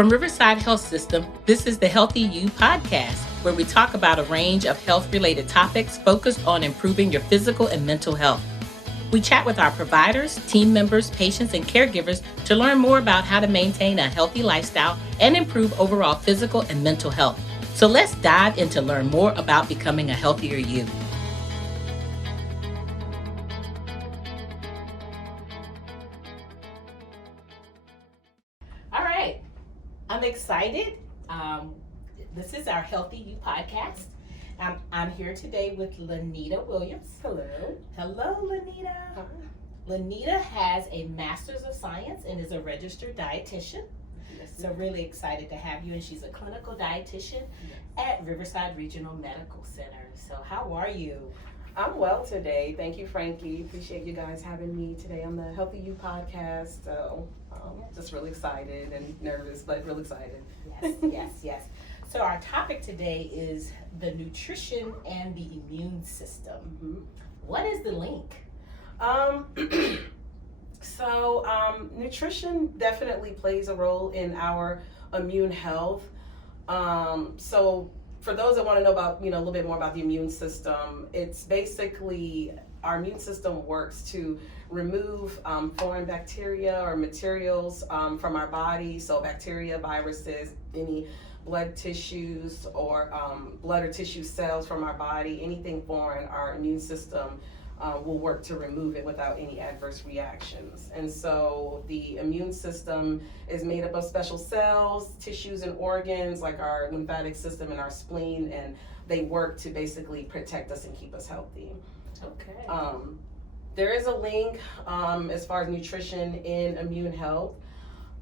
From Riverside Health System, this is the Healthy You podcast, where we talk about a range of health-related topics focused on improving your physical and mental health. We chat with our providers, team members, patients, and caregivers to learn more about how to maintain a healthy lifestyle and improve overall physical and mental health. So let's dive in to learn more about becoming a healthier you. All right, I'm excited. This is our Healthy You podcast. I'm here today with Lanita Williams. Hello. Hello, Lanita. Hi. Lanita has a Master's of Science and is a registered dietitian. Yes. So really excited to have you, and she's a clinical dietitian at Riverside Regional Medical Center. So how are you? I'm well today. Thank you, Frankye. Appreciate you guys having me today on the Healthy You podcast. So just really excited and nervous, but really excited. Yes. So our topic today is the nutrition and the immune system. Mm-hmm. What is the link? Nutrition definitely plays a role in our immune health. So for those that want to know about, a little bit more about the immune system, it's basically our immune system works to remove foreign bacteria or materials from our body. So bacteria, viruses, any blood tissues or blood or tissue cells from our body, anything foreign, our immune system will work to remove it without any adverse reactions. And so the immune system is made up of special cells, tissues, and organs like our lymphatic system and our spleen, and they work to basically protect us and keep us healthy. Okay. There is a link as far as nutrition in immune health.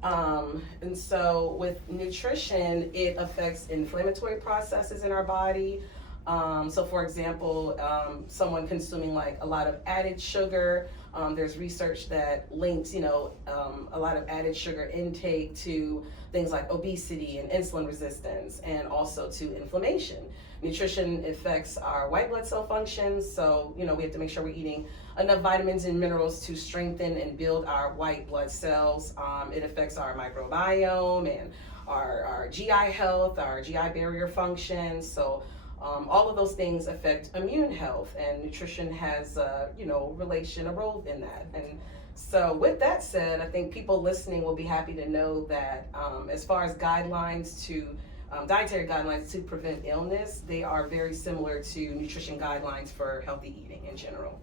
And so with nutrition, it affects inflammatory processes in our body. So for example, someone consuming like a lot of added sugar, there's research that links, a lot of added sugar intake to things like obesity and insulin resistance, and also to inflammation. Nutrition affects our white blood cell function, so we have to make sure we're eating enough vitamins and minerals to strengthen and build our white blood cells. It affects our microbiome and our GI health, our GI barrier function. So all of those things affect immune health, and nutrition has a role in that. And so with that said, I think people listening will be happy to know that as far as guidelines to dietary guidelines to prevent illness, they are very similar to nutrition guidelines for healthy eating in general.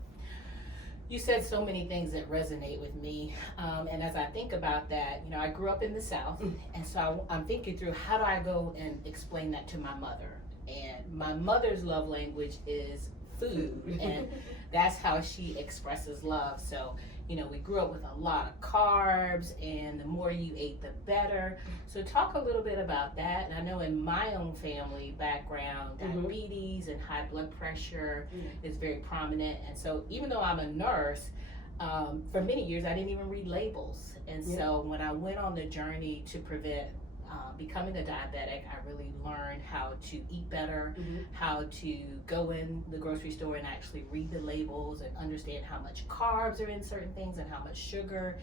You said so many things that resonate with me, and as I think about that, I grew up in the South, and so I'm thinking through how do I go and explain that to my mother. And my mother's love language is food, and that's how she expresses love. So we grew up with a lot of carbs, and the more you ate, the better. So talk a little bit about that. And I know in my own family background, diabetes and high blood pressure is very prominent. And so even though I'm a nurse, for many years I didn't even read labels. And so when I went on the journey to prevent becoming a diabetic, I really learned how to eat better, how to go in the grocery store and actually read the labels and understand how much carbs are in certain things and how much sugar.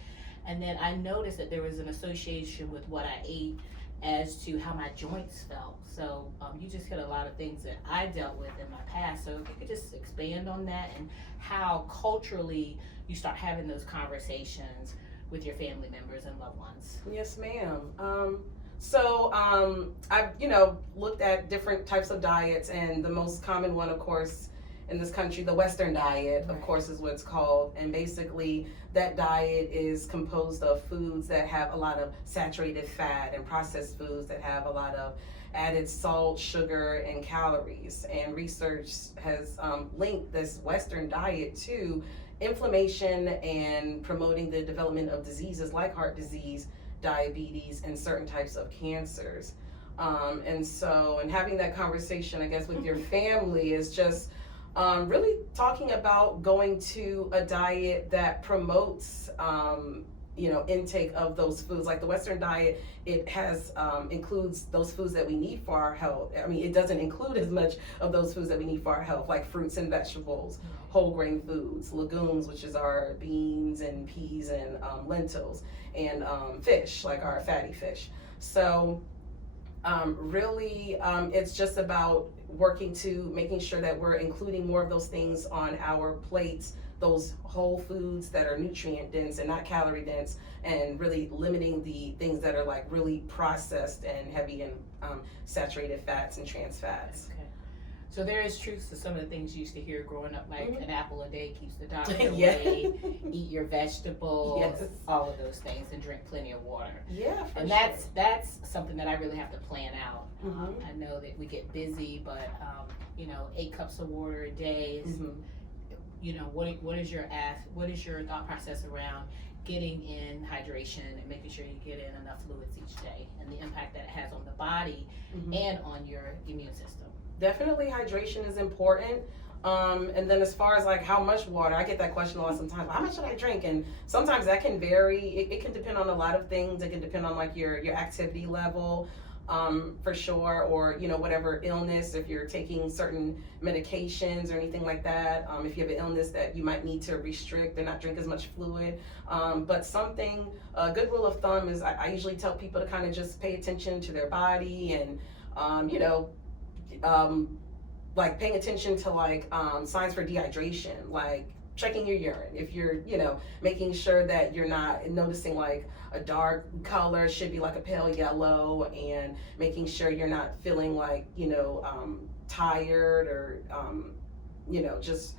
And then I noticed that there was an association with what I ate as to how my joints felt. So you just hit a lot of things that I dealt with in my past. So if you could just expand on that and how culturally you start having those conversations with your family members and loved ones. Yes, ma'am. So I've looked at different types of diets, and the most common one, of course, in this country, the Western diet, of course, is what it's called. And basically that diet is composed of foods that have a lot of saturated fat and processed foods that have a lot of added salt, sugar, and calories. And research has linked this Western diet to inflammation and promoting the development of diseases like heart disease, diabetes, and certain types of cancers. And having that conversation, I guess, with your family is just really talking about going to a diet that promotes intake of those foods. Like the Western diet, it has includes those foods that we need for our health. I mean, it doesn't include as much of those foods that we need for our health, like fruits and vegetables, whole grain foods, legumes, which is our beans and peas and lentils, and fish, like our fatty fish. So really, it's just about working to making sure that we're including more of those things on our plates, those whole foods that are nutrient dense and not calorie dense, and really limiting the things that are like really processed and heavy in saturated fats and trans fats. Okay. So there is truth to some of the things you used to hear growing up, like an apple a day keeps the doctor away, eat your vegetables, all of those things, and drink plenty of water. Yeah, and that's something that I really have to plan out. I know that we get busy, but 8 cups of water a day is, what is your thought process around getting in hydration and making sure you get in enough fluids each day, and the impact that it has on the body and on your immune system? Definitely hydration is important. And then as far as like how much water, I get that question a lot sometimes, how much should I drink? And sometimes that can vary. It can depend on a lot of things. It can depend on like your activity level, for sure, or whatever illness, if you're taking certain medications or anything like that, if you have an illness that you might need to restrict and not drink as much fluid. But a good rule of thumb is I usually tell people to kind of just pay attention to their body and like paying attention to like signs for dehydration, like checking your urine. If you're making sure that you're not noticing like a dark color, should be like a pale yellow, and making sure you're not feeling like tired or just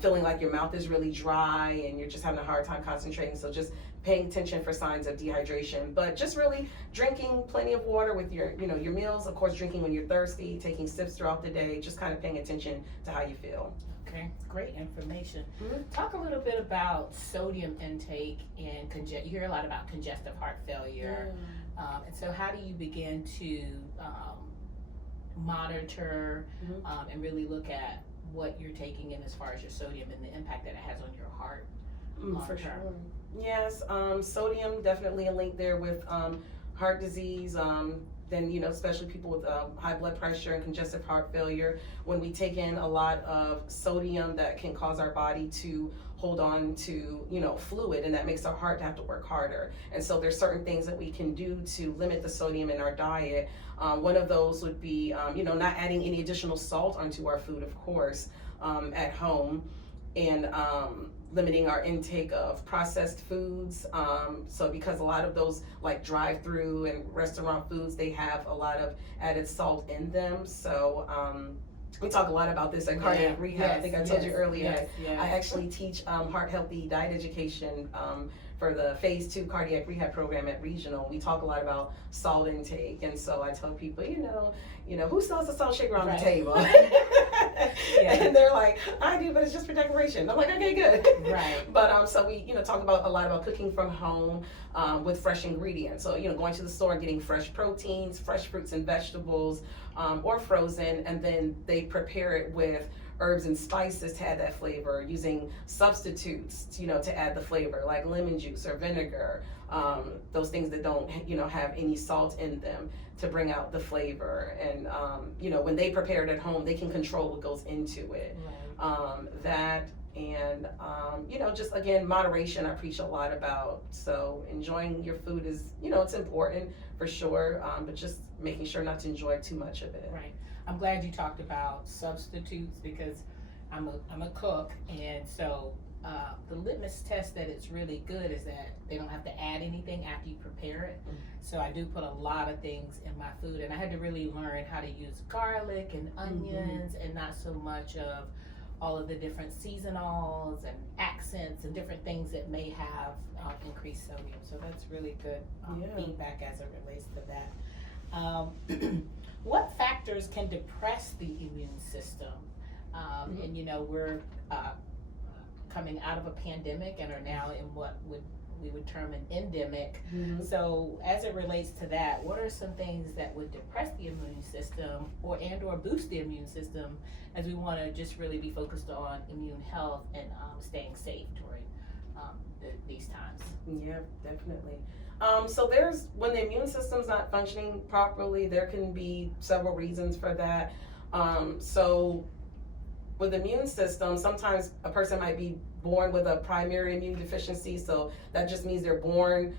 feeling like your mouth is really dry and you're just having a hard time concentrating. So just paying attention for signs of dehydration, but just really drinking plenty of water with your your meals, of course, drinking when you're thirsty, taking sips throughout the day, just kind of paying attention to how you feel. Okay, great information. Talk a little bit about sodium intake and you hear a lot about congestive heart failure. And so how do you begin to monitor and really look at what you're taking in as far as your sodium and the impact that it has on your heart? For sure. Yes, sodium, definitely a link there with heart disease. Then, especially people with high blood pressure and congestive heart failure, when we take in a lot of sodium, that can cause our body to hold on to, fluid, and that makes our heart have to work harder. And so there's certain things that we can do to limit the sodium in our diet. One of those would be, not adding any additional salt onto our food, of course, at home, and limiting our intake of processed foods. So because a lot of those like drive-through and restaurant foods, they have a lot of added salt in them. So we talk a lot about this at Cardiac Rehab. I think I told you earlier. I actually teach heart healthy diet education for the phase 2 cardiac rehab program at Regional. We talk a lot about salt intake, and so I tell people, who sells a salt shaker on the table? And they're like, I do, but it's just for decoration. I'm like, okay, good. But so we talk about a lot about cooking from home with fresh ingredients. So going to the store and getting fresh proteins, fresh fruits and vegetables, or frozen, and then they prepare it with herbs and spices to add that flavor, using substitutes to add the flavor, like lemon juice or vinegar, those things that don't have any salt in them, to bring out the flavor. And when they prepare it at home, they can control what goes into it. That and just again, moderation, I preach a lot about. So enjoying your food is it's important for sure, but just making sure not to enjoy too much of it. I'm glad you talked about substitutes, because I'm a cook, and so the litmus test that it's really good is that they don't have to add anything after you prepare it. So I do put a lot of things in my food, and I had to really learn how to use garlic and onions and not so much of all of the different seasonals and accents and different things that may have increased sodium. So that's really good feedback as it relates to that. What factors can depress the immune system? And we're coming out of a pandemic and are now in what we would term an endemic. So as it relates to that, what are some things that would depress the immune system or boost the immune system, as we want to just really be focused on immune health and staying safe during these times. Yeah, definitely. So when the immune system's not functioning properly, there can be several reasons for that. So with the immune system, sometimes a person might be born with a primary immune deficiency, so that just means they're born